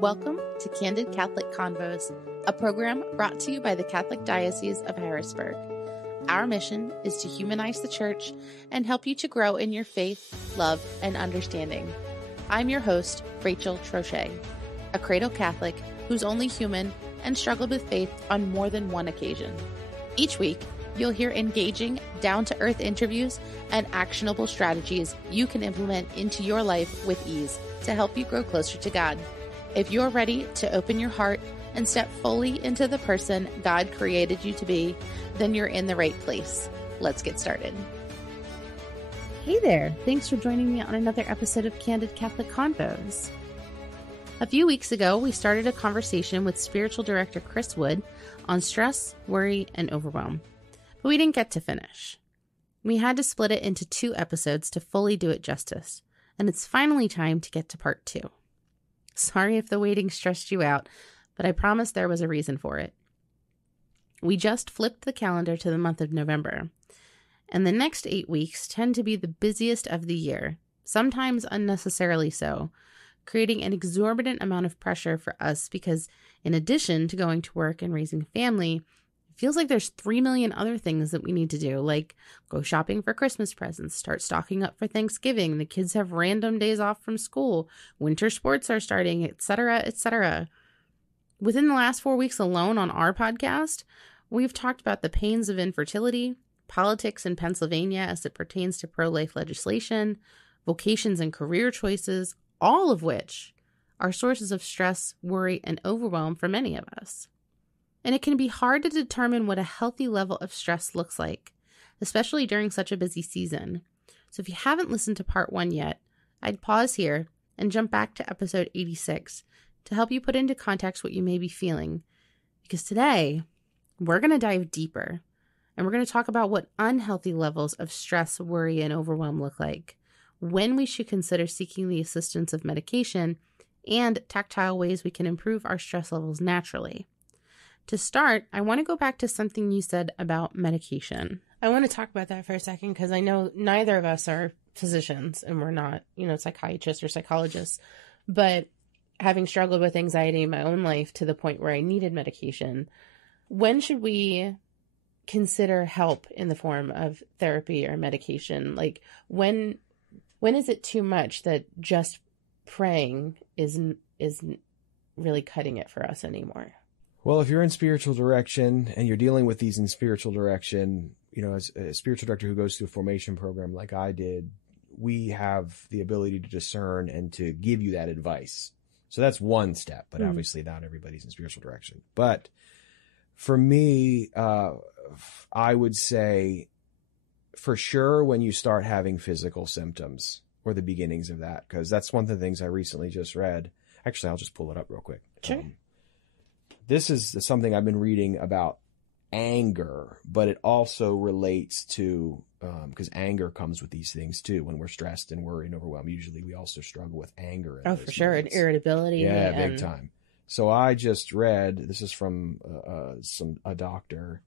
Welcome to Candid Catholic Convos, a program brought to you by the Catholic Diocese of Harrisburg. Our mission is to humanize the Church and help you to grow in your faith, love, and understanding. I'm your host, Rachel Trochet, a cradle Catholic who's only human and struggled with faith on more than one occasion. Each week, you'll hear engaging, down-to-earth interviews and actionable strategies you can implement into your life with ease to help you grow closer to God. If you're ready to open your heart and step fully into the person God created you to be, then you're in the right place. Let's get started. Hey there. Thanks for joining me on another episode of Candid Catholic Convos. A few weeks ago, we started a conversation with spiritual director Chris Wood on stress, worry, and overwhelm. But we didn't get to finish. We had to split it into 2 episodes to fully do it justice. And it's finally time to get to part 2. Sorry if the waiting stressed you out, but I promise there was a reason for it. We just flipped the calendar to the month of November, and the next 8 weeks tend to be the busiest of the year, sometimes unnecessarily so, creating an exorbitant amount of pressure for us because in addition to going to work and raising a family, feels like there's 3 million other things that we need to do, like go shopping for Christmas presents, start stocking up for Thanksgiving, the kids have random days off from school, winter sports are starting, etc., etc. Within the last 4 weeks alone on our podcast, we've talked about the pains of infertility, politics in Pennsylvania as it pertains to pro-life legislation, vocations and career choices, all of which are sources of stress, worry, and overwhelm for many of us. And it can be hard to determine what a healthy level of stress looks like, especially during such a busy season. So if you haven't listened to part 1 yet, I'd pause here and jump back to episode 86 to help you put into context what you may be feeling. Because today, we're going to dive deeper, and we're going to talk about what unhealthy levels of stress, worry, and overwhelm look like, when we should consider seeking the assistance of medication, and tactile ways we can improve our stress levels naturally. To start, I want to go back to something you said about medication. I want to talk about that for a second because I know neither of us are physicians and we're not, psychiatrists or psychologists. But having struggled with anxiety in my own life to the point where I needed medication, when should we consider help in the form of therapy or medication? Like when is it too much that just praying isn't really cutting it for us anymore? Well, if you're in spiritual direction and you're dealing with these in spiritual direction, as a spiritual director who goes through a formation program like I did, we have the ability to discern and to give you that advice. So that's one step, but obviously not everybody's in spiritual direction. But for me, I would say for sure when you start having physical symptoms or the beginnings of that, because that's one of the things I recently just read. Actually, I'll just pull it up real quick. Sure. This is something I've been reading about anger, but it also relates to, because anger comes with these things too. When we're stressed and worried and overwhelmed, usually we also struggle with anger. Oh, for sure. And irritability. Yeah, big time. So I just read, this is from a doctor.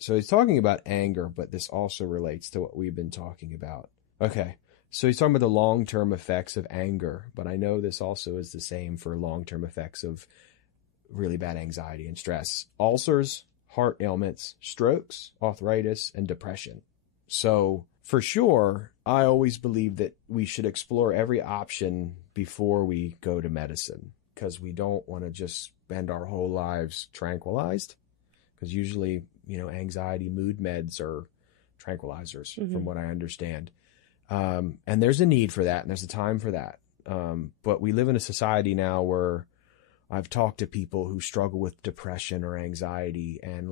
So he's talking about anger, but this also relates to what we've been talking about. Okay. So he's talking about the long-term effects of anger, but I know this also is the same for long-term effects of really bad anxiety and stress, ulcers, heart ailments, strokes, arthritis, and depression. So for sure, I always believe that we should explore every option before we go to medicine, because we don't want to just spend our whole lives tranquilized, because usually, anxiety, mood meds are tranquilizers from what I understand. And there's a need for that and there's a time for that. But we live in a society now where I've talked to people who struggle with depression or anxiety, and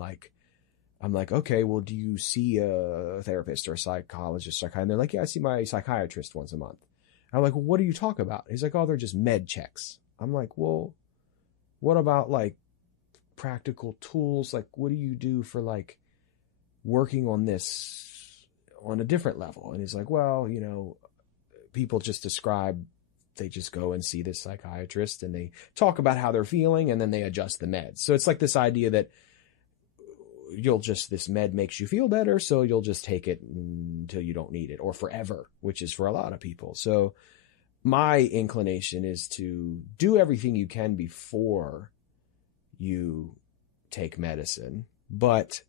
I'm like, okay, well, do you see a therapist or a psychologist? And they're like, yeah, I see my psychiatrist once a month. I'm like, well, what do you talk about? He's like, oh, they're just med checks. I'm like, well, what about practical tools? What do you do for working on this on a different level? And he's like, well, people just describe, they just go and see this psychiatrist and they talk about how they're feeling and then they adjust the meds. So it's this idea that this med makes you feel better, so you'll just take it until you don't need it, or forever, which is for a lot of people. So my inclination is to do everything you can before you take medicine. But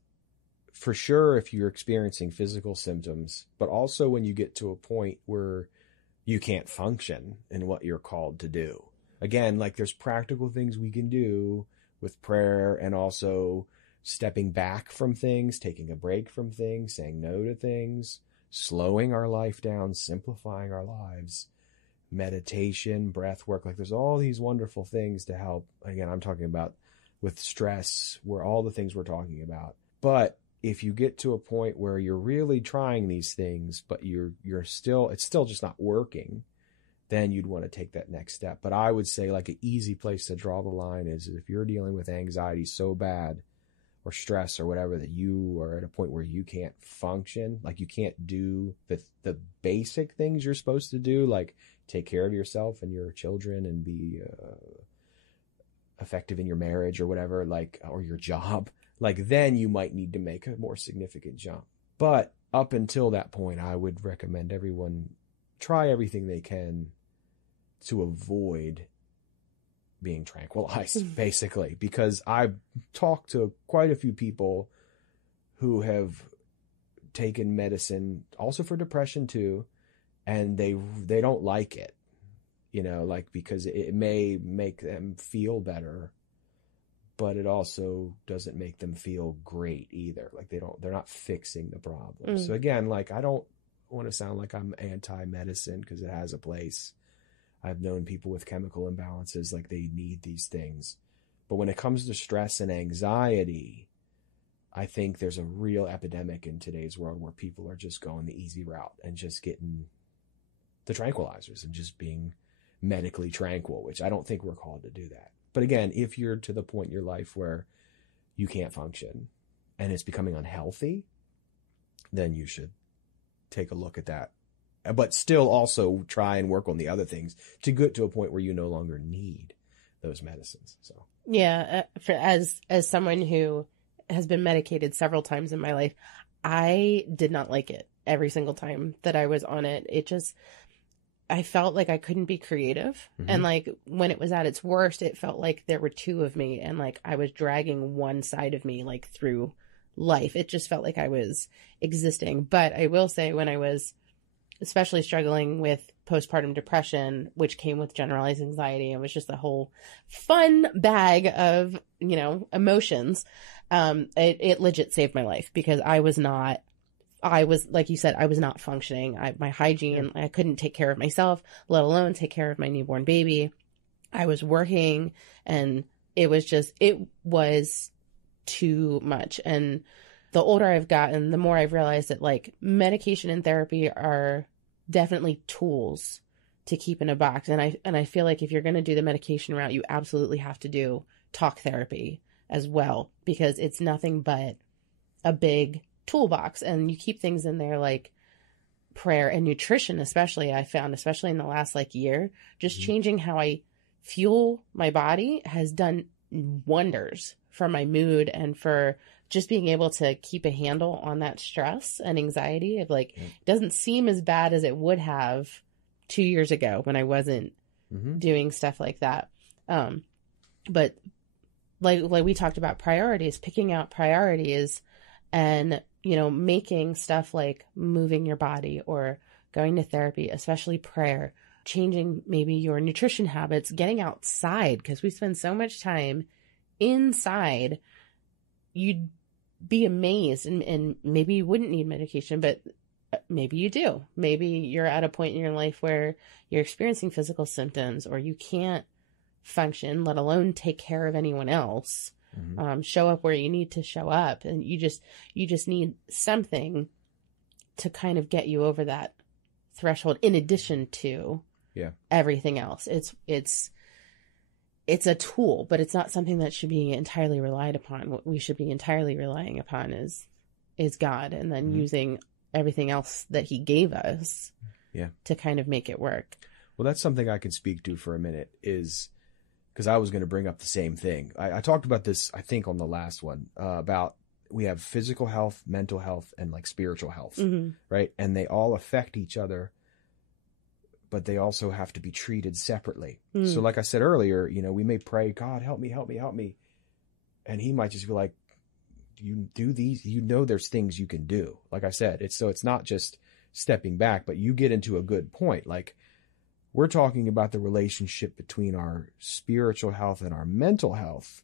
for sure, if you're experiencing physical symptoms, but also when you get to a point where you can't function in what you're called to do. Again, like there's practical things we can do with prayer and also stepping back from things, taking a break from things, saying no to things, slowing our life down, simplifying our lives, meditation, breath work. Like there's all these wonderful things to help. Again, I'm talking about with stress, where all the things we're talking about. But if you get to a point where you're really trying these things, but it's still just not working, then you'd want to take that next step. But I would say like an easy place to draw the line is if you're dealing with anxiety so bad or stress or whatever that you are at a point where you can't function, like you can't do the basic things you're supposed to do, like take care of yourself and your children and be effective in your marriage or whatever, like, or your job, like then you might need to make a more significant jump. But up until that point, I would recommend everyone try everything they can to avoid being tranquilized, basically, because I've talked to quite a few people who have taken medicine also for depression too, and they don't like it, like because it may make them feel better, but it also doesn't make them feel great either. Like they're not fixing the problem. So again, like I don't want to sound like I'm anti-medicine because it has a place. I've known people with chemical imbalances, like they need these things. But when it comes to stress and anxiety, I think there's a real epidemic in today's world where people are just going the easy route and just getting the tranquilizers and just being medically tranquil, which I don't think we're called to do that. But again, if you're to the point in your life where you can't function and it's becoming unhealthy, then you should take a look at that. But still also try and work on the other things to get to a point where you no longer need those medicines. So yeah, as someone who has been medicated several times in my life, I did not like it every single time that I was on it. I felt like I couldn't be creative. And like when it was at its worst, it felt like there were two of me and like I was dragging one side of me like through life. It just felt like I was existing. But I will say when I was especially struggling with postpartum depression, which came with generalized anxiety and was just a whole fun bag of, emotions, it legit saved my life because I was, like you said, I was not functioning. My hygiene, I couldn't take care of myself, let alone take care of my newborn baby. I was working and it was too much. And the older I've gotten, the more I've realized that like medication and therapy are definitely tools to keep in a box. And I feel like if you're going to do the medication route, you absolutely have to do talk therapy as well, because it's nothing but a big toolbox and you keep things in there like prayer and nutrition, especially I found, especially in the last like year, just changing how I fuel my body has done wonders for my mood and for just being able to keep a handle on that stress and anxiety of like, it doesn't seem as bad as it would have 2 years ago when I wasn't doing stuff like that. But like we talked about priorities, picking out priorities and, making stuff like moving your body or going to therapy, especially prayer, changing maybe your nutrition habits, getting outside, because we spend so much time inside. You'd be amazed and maybe you wouldn't need medication, but maybe you do. Maybe you're at a point in your life where you're experiencing physical symptoms or you can't function, let alone take care of anyone else. Show up where you need to show up, and you just need something to kind of get you over that threshold in addition to everything else. It's a tool, but it's not something that should be entirely relied upon. What we should be entirely relying upon is God, and then using everything else that he gave us to kind of make it work. Well, that's something I can speak to for a minute, is because I was going to bring up the same thing. I talked about this, I think, on the last one, about we have physical health, mental health, and like spiritual health, right? And they all affect each other but they also have to be treated separately. So like I said earlier, we may pray, God, help me, help me, help me. And he might just be like, you do these, there's things you can do. Like I said, it's not just stepping back, but you get into a good point. Like, we're talking about the relationship between our spiritual health and our mental health,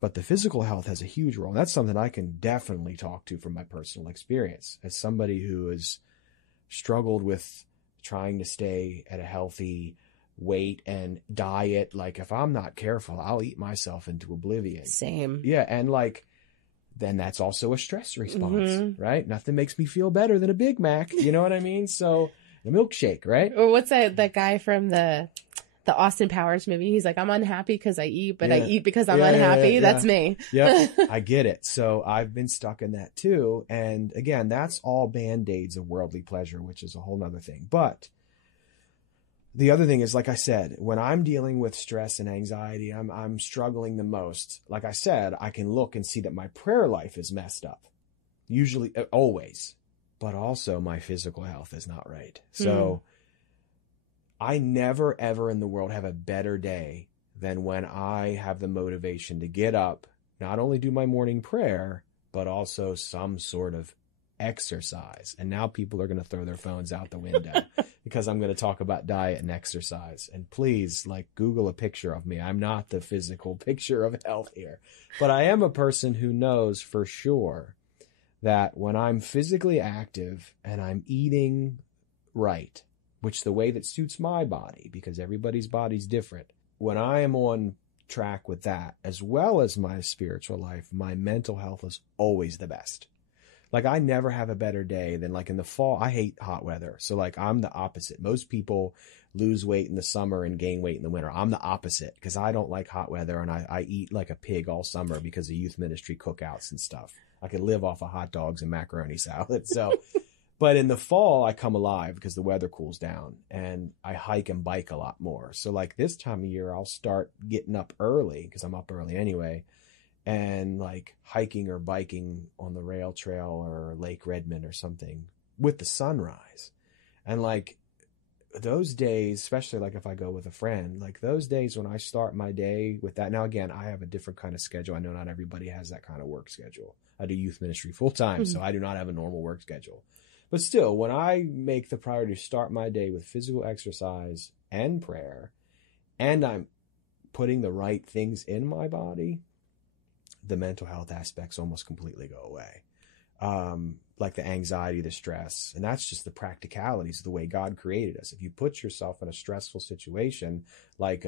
but the physical health has a huge role. And that's something I can definitely talk to from my personal experience as somebody who has struggled with trying to stay at a healthy weight and diet. Like, if I'm not careful, I'll eat myself into oblivion. Same. Yeah. And like, then that's also a stress response, right? Nothing makes me feel better than a Big Mac. You know what I mean? So a milkshake, right? Or what's that guy from the Austin Powers movie? He's like, I'm unhappy because I eat, but I eat because I'm unhappy. Yeah. That's me. Yep. I get it. So I've been stuck in that too. And again, that's all band-aids of worldly pleasure, which is a whole nother thing. But the other thing is, like I said, when I'm dealing with stress and anxiety, I'm struggling the most. Like I said, I can look and see that my prayer life is messed up. Usually, always. But also my physical health is not right. So I never, ever in the world have a better day than when I have the motivation to get up, not only do my morning prayer, but also some sort of exercise. And now people are going to throw their phones out the window because I'm going to talk about diet and exercise. And please, like, Google a picture of me. I'm not the physical picture of health here, but I am a person who knows for sure that when I'm physically active and I'm eating right, which the way that suits my body, because everybody's body's different, when I am on track with that, as well as my spiritual life, my mental health is always the best. Like, I never have a better day than, like, in the fall. I hate hot weather. So like, I'm the opposite. Most people lose weight in the summer and gain weight in the winter. I'm the opposite because I don't like hot weather, and I eat like a pig all summer because of youth ministry cookouts and stuff. I could live off of hot dogs and macaroni salad. So, but in the fall, I come alive because the weather cools down and I hike and bike a lot more. So like, this time of year, I'll start getting up early because I'm up early anyway, and like hiking or biking on the rail trail or Lake Redmond or something with the sunrise. And like, those days, especially like if I go with a friend, like those days when I start my day with that. Now, again, I have a different kind of schedule. I know not everybody has that kind of work schedule. I do youth ministry full time, so I do not have a normal work schedule. But still, when I make the priority to start my day with physical exercise and prayer, and I'm putting the right things in my body, the mental health aspects almost completely go away. Like the anxiety, the stress, and that's just the practicalities of the way God created us. If you put yourself in a stressful situation, like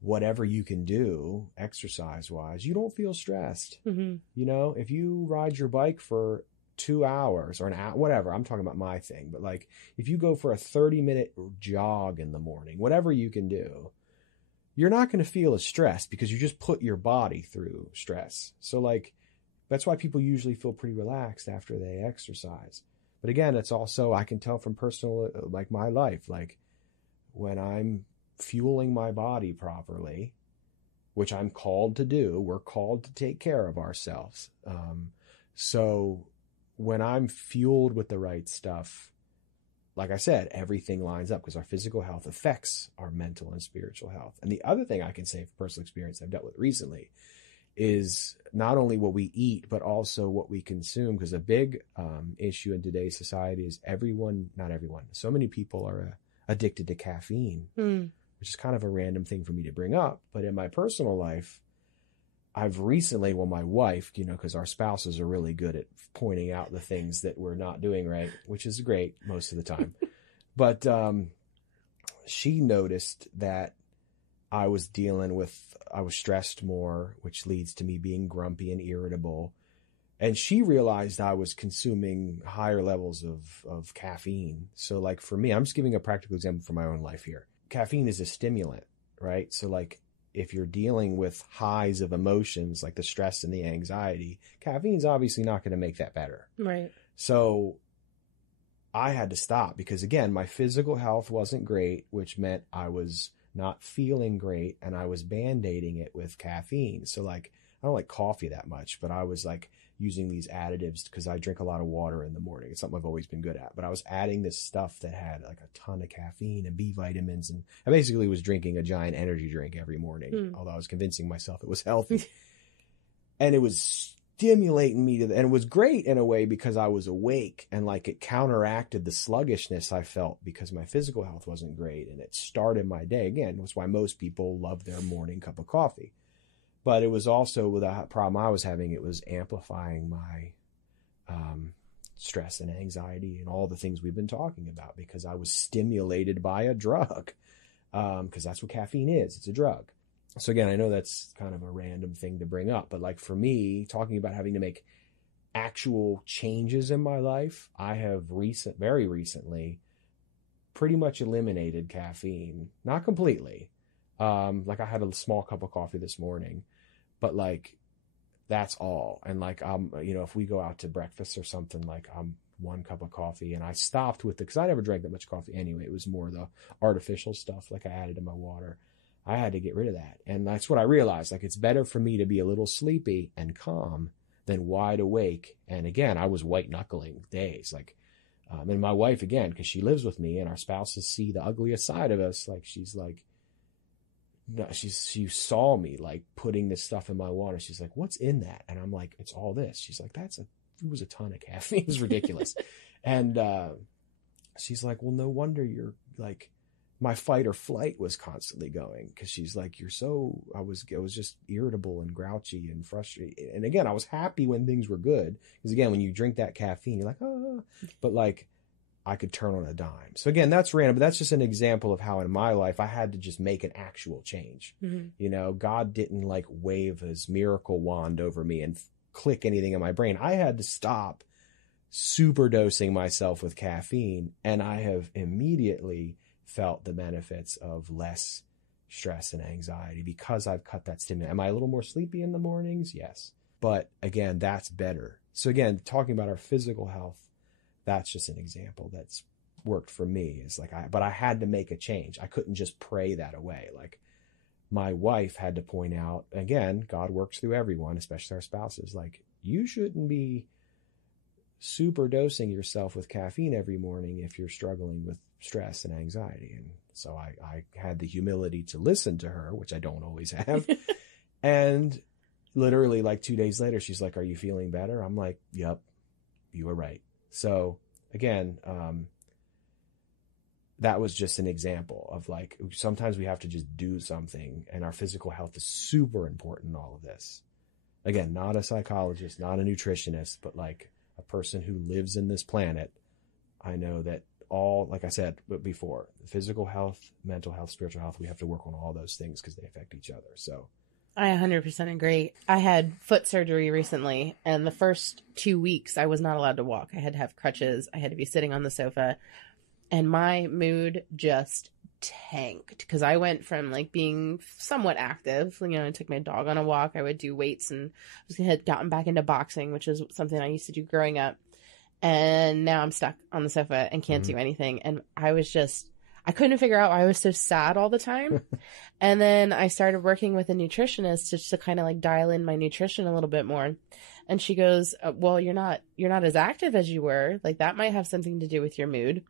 whatever you can do exercise wise, you don't feel stressed. If you ride your bike for 2 hours or an hour, whatever, I'm talking about my thing, but like if you go for a 30-minute jog in the morning, whatever you can do, you're not going to feel as stressed because you just put your body through stress. So like, that's why people usually feel pretty relaxed after they exercise. But again, it's also, I can tell from personal, like my life, like when I'm fueling my body properly, which I'm called to do, we're called to take care of ourselves. So when I'm fueled with the right stuff, like I said, everything lines up because our physical health affects our mental and spiritual health. And the other thing I can say from personal experience I've dealt with recently is not only what we eat, but also what we consume. Because a big issue in today's society is not everyone, so many people are addicted to caffeine, which is kind of a random thing for me to bring up. But in my personal life, I've recently, my wife, because our spouses are really good at pointing out the things that we're not doing right, which is great most of the time. But she noticed that I was stressed more, which leads to me being grumpy and irritable. And she realized I was consuming higher levels of caffeine. So like for me, I'm just giving a practical example from my own life here. Caffeine is a stimulant, right? So like if you're dealing with highs of emotions, like the stress and the anxiety, caffeine's obviously not going to make that better. Right. So I had to stop because again, my physical health wasn't great, which meant I was not feeling great, and I was band-aiding it with caffeine. So like, I don't like coffee that much, but I was like using these additives because I drink a lot of water in the morning. It's something I've always been good at. But I was adding this stuff that had like a ton of caffeine and B vitamins. And I basically was drinking a giant energy drink every morning, although I was convincing myself it was healthy. And it was stimulating me and it was great in a way because I was awake and like it counteracted the sluggishness I felt because my physical health wasn't great. And it started my day. Again, that's why most people love their morning cup of coffee. But it was also with a problem I was having, it was amplifying my stress and anxiety and all the things we've been talking about because I was stimulated by a drug because that's what caffeine is. It's a drug. So again, I know that's kind of a random thing to bring up, but like for me, talking about having to make actual changes in my life, I have very recently pretty much eliminated caffeine. Not completely. Like I had a small cup of coffee this morning, but like that's all. And like if we go out to breakfast or something, like I'm one cup of coffee, and I stopped with it because I never drank that much coffee anyway. It was more the artificial stuff like I added in my water. I had to get rid of that. And that's what I realized. Like it's better for me to be a little sleepy and calm than wide awake. And again, I was white knuckling days. Like, and my wife, again, because she lives with me and our spouses see the ugliest side of us. Like she's like, no, she saw me like putting this stuff in my water. She's like, what's in that? And I'm like, it's all this. She's like, it was a ton of caffeine. It was ridiculous. And she's like, well, no wonder you're like, my fight or flight was constantly going because she's like, I was just irritable and grouchy and frustrated. And again, I was happy when things were good. Because again, when you drink that caffeine, you're like, oh, but like I could turn on a dime. So again, that's random, but that's just an example of how in my life, I had to just make an actual change. Mm-hmm. God didn't like wave his miracle wand over me and click anything in my brain. I had to stop super dosing myself with caffeine. And I have immediately felt the benefits of less stress and anxiety because I've cut that stimulant. Am I a little more sleepy in the mornings? Yes. But again, that's better. So again, talking about our physical health, that's just an example that's worked for me. It's like, but I had to make a change. I couldn't just pray that away. Like my wife had to point out, again, God works through everyone, especially our spouses. Like you shouldn't be super dosing yourself with caffeine every morning if you're struggling with stress and anxiety. And so I had the humility to listen to her, which I don't always have. And literally like 2 days later, she's like, are you feeling better? I'm like, yep, you were right. So again, that was just an example of like, sometimes we have to just do something, and our physical health is super important in all of this. Again, not a psychologist, not a nutritionist, but like a person who lives in this planet. I know that all, like I said before, physical health, mental health, spiritual health, we have to work on all those things because they affect each other. So I 100% agree. I had foot surgery recently, and the first 2 weeks I was not allowed to walk. I had to have crutches. I had to be sitting on the sofa, and my mood just tanked because I went from like being somewhat active. I took my dog on a walk. I would do weights, and I had gotten back into boxing, which is something I used to do growing up. And now I'm stuck on the sofa and can't do anything. And I couldn't figure out why I was so sad all the time. And then I started working with a nutritionist to kind of like dial in my nutrition a little bit more. And she goes, well, you're not as active as you were. Like that might have something to do with your mood.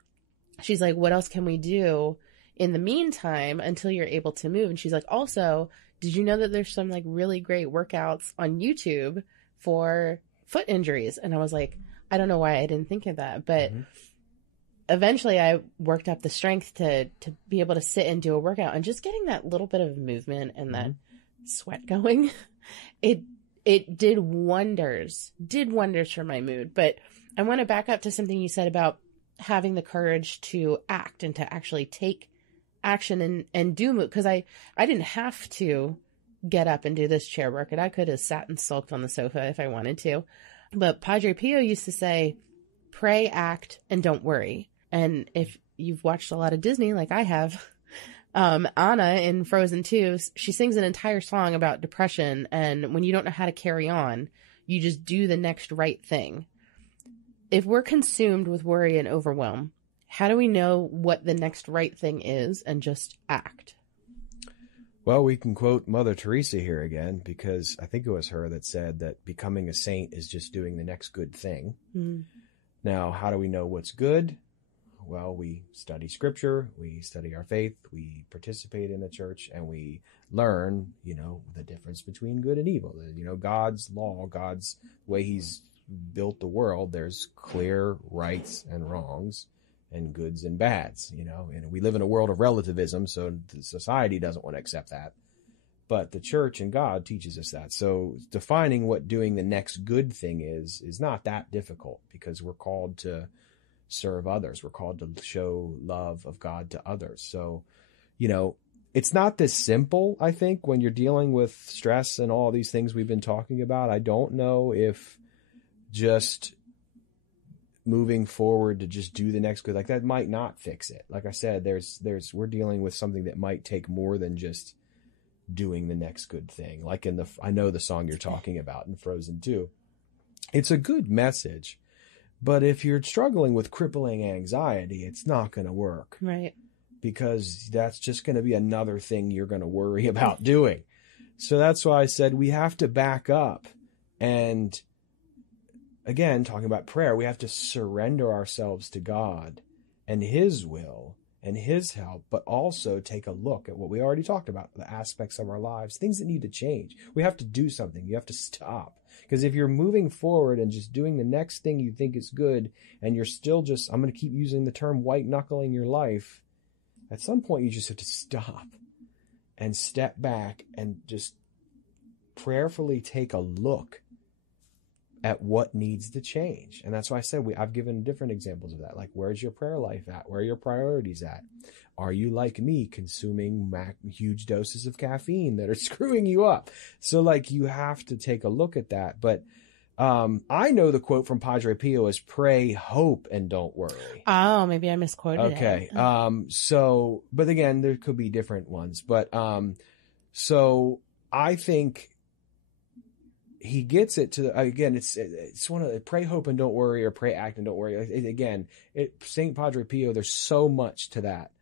She's like, what else can we do in the meantime until you're able to move? And she's like, also, did you know that there's some like really great workouts on YouTube for foot injuries? And I was like, I don't know why I didn't think of that, but eventually I worked up the strength to be able to sit and do a workout, and just getting that little bit of movement and that sweat going, it did wonders for my mood. But I want to back up to something you said about having the courage to act and to actually take action and do move. Cause I didn't have to get up and do this chair workout. I could have sat and sulked on the sofa if I wanted to. But Padre Pio used to say, pray, act, and don't worry. And if you've watched a lot of Disney, like I have, Anna in Frozen 2, she sings an entire song about depression. And when you don't know how to carry on, you just do the next right thing. If we're consumed with worry and overwhelm, how do we know what the next right thing is and just act? Well, we can quote Mother Teresa here again, because I think it was her that said that becoming a saint is just doing the next good thing. Mm. Now, how do we know what's good? Well, we study scripture, we study our faith, we participate in the church, and we learn, the difference between good and evil. God's law, God's way he's built the world, there's clear rights and wrongs and goods and bads, and we live in a world of relativism, so the society doesn't want to accept that. But the church and God teaches us that. So defining what doing the next good thing is not that difficult, because we're called to serve others. We're called to show love of God to others. So, it's not this simple, I think, when you're dealing with stress and all these things we've been talking about. I don't know if just moving forward to just do the next good, like that might not fix it. Like I said, we're dealing with something that might take more than just doing the next good thing. Like I know the song you're talking about in Frozen 2. It's a good message, but if you're struggling with crippling anxiety, it's not going to work. Right. Because that's just going to be another thing you're going to worry about doing. So that's why I said we have to back up. And again, talking about prayer, we have to surrender ourselves to God and his will and his help, but also take a look at what we already talked about, the aspects of our lives, things that need to change. We have to do something. You have to stop. Because if you're moving forward and just doing the next thing you think is good, and you're still just, I'm going to keep using the term white knuckling your life, at some point you just have to stop and step back and just prayerfully take a look at what needs to change. And that's why I said I've given different examples of that. Like, where's your prayer life at? Where are your priorities at? Are you like me, consuming huge doses of caffeine that are screwing you up? So like, you have to take a look at that. But I know the quote from Padre Pio is pray, hope, and don't worry. Oh, maybe I misquoted it. Okay. But again, there could be different ones. But so I think he gets it to, again, it's one of the pray, hope, and don't worry, or pray, act, and don't worry. St. Padre Pio, there's so much to that.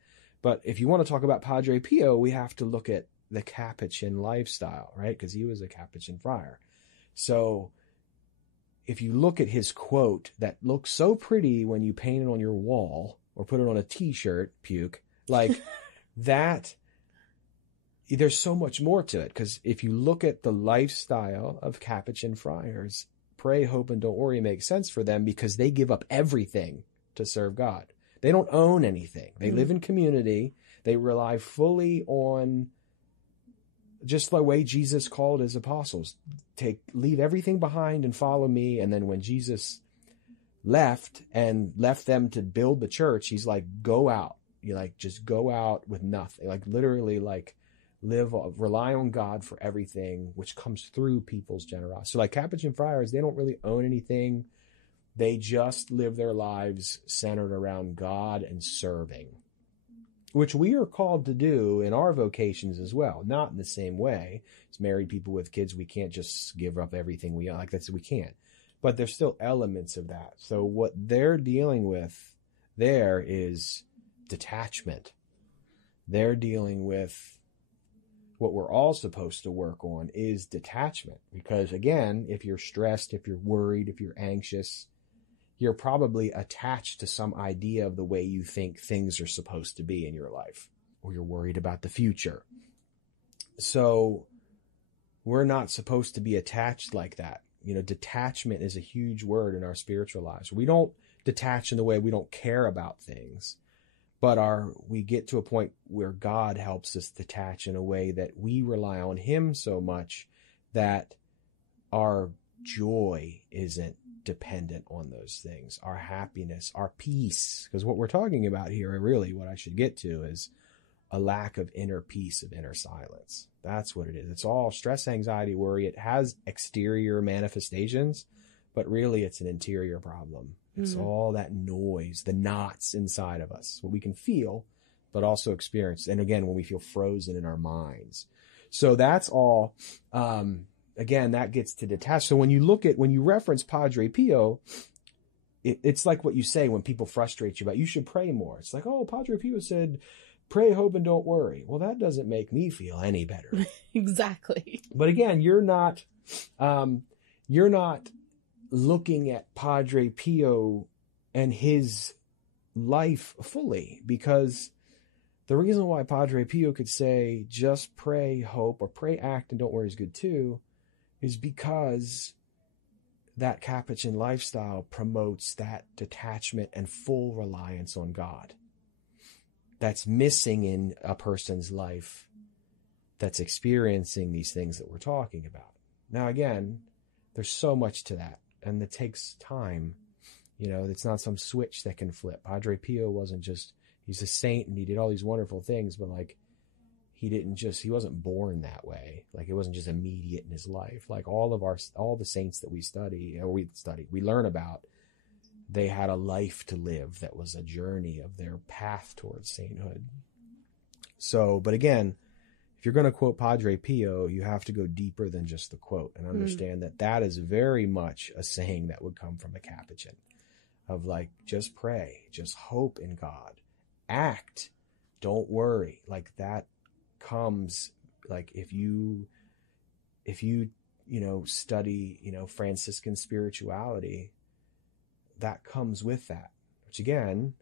But if you want to talk about Padre Pio, we have to look at the Capuchin lifestyle, right? Because he was a Capuchin friar. So if you look at his quote that looks so pretty when you paint it on your wall or put it on a t-shirt, puke, like that, there's so much more to it. Because if you look at the lifestyle of Capuchin friars, pray, hope, and don't worry makes sense for them, because they give up everything to serve God. They don't own anything. They live in community. They rely fully on just the way Jesus called his apostles. Leave everything behind and follow me. And then when Jesus left them to build the church, he's like, go out. Just go out with nothing. Like literally, like rely on God for everything, which comes through people's generosity. So like Capuchin friars, they don't really own anything. They just live their lives centered around God and serving, which we are called to do in our vocations as well. Not in the same way as married people with kids. We can't just give up everything we like. We can't. But there's still elements of that. So what they're dealing with there is detachment. They're dealing with what we're all supposed to work on is detachment. Because again, if you're stressed, if you're worried, if you're anxious, you're probably attached to some idea of the way you think things are supposed to be in your life, or you're worried about the future. So we're not supposed to be attached like that. Detachment is a huge word in our spiritual lives. We don't detach in the way we don't care about things, but we get to a point where God helps us detach in a way that we rely on him so much that our joy isn't dependent on those things, our happiness, our peace. Because what we're talking about here, really what I should get to, is a lack of inner peace, of inner silence. That's what it is. It's all stress, anxiety, worry. It has exterior manifestations, but really it's an interior problem. It's all that noise, the knots inside of us, what we can feel, but also experience. And again, when we feel frozen in our minds. So that's all, again, that gets to detach. So when you reference Padre Pio, it's like what you say when people frustrate you about, you should pray more. It's like, oh, Padre Pio said, pray, hope, and don't worry. Well, that doesn't make me feel any better. Exactly. But again, you're not looking at Padre Pio and his life fully, because the reason why Padre Pio could say just pray, hope, or pray, act, and don't worry is good too, is because that Capuchin lifestyle promotes that detachment and full reliance on God that's missing in a person's life that's experiencing these things that we're talking about. Now, again, there's so much to that, and it takes time. You know, it's not some switch that can flip. Padre Pio wasn't just, he's a saint and he did all these wonderful things, but like, he wasn't born that way. Like, it wasn't just immediate in his life. Like all the saints that we learn about, they had a life to live that was a journey of their path towards sainthood. So, but again, if you're going to quote Padre Pio, you have to go deeper than just the quote and understand that is very much a saying that would come from a Capuchin, of like, just pray, just hope in God, act, don't worry. Like, that comes, like, if you study, Franciscan spirituality, that comes with that, which again,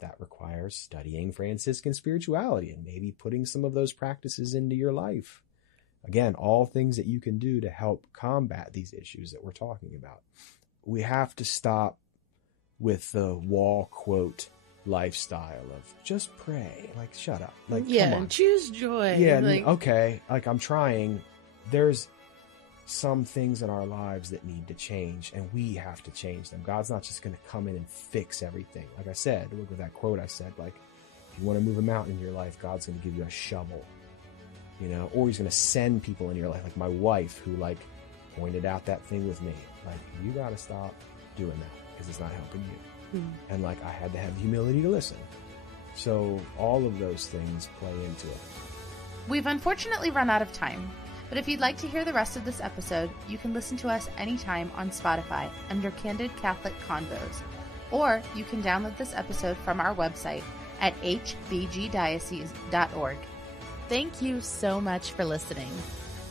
that requires studying Franciscan spirituality and maybe putting some of those practices into your life. Again, all things that you can do to help combat these issues that we're talking about. We have to stop with the wall quote lifestyle of just pray. Like, shut up. Like, yeah, come on. Choose joy. Yeah, like, okay. Like, I'm trying. There's some things in our lives that need to change, and we have to change them. God's not just going to come in and fix everything. Like I said, look at that quote I said, like, if you want to move a mountain in your life, God's going to give you a shovel, or he's going to send people in your life, like my wife, who like pointed out that thing with me. Like, you got to stop doing that because it's not helping you. And like, I had to have the humility to listen. So all of those things play into it. We've unfortunately run out of time, but if you'd like to hear the rest of this episode, you can listen to us anytime on Spotify under Candid Catholic Convos, or you can download this episode from our website at hbgdiocese.org. Thank you so much for listening.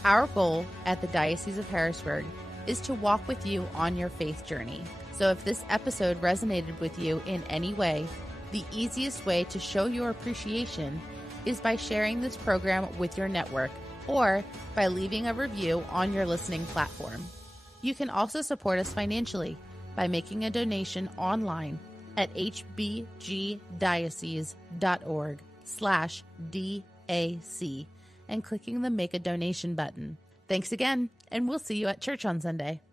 Our goal at the Diocese of Harrisburg is to walk with you on your faith journey. So if this episode resonated with you in any way, the easiest way to show your appreciation is by sharing this program with your network or by leaving a review on your listening platform. You can also support us financially by making a donation online at hbgdiocese.org/DAC and clicking the Make a Donation button. Thanks again, and we'll see you at church on Sunday.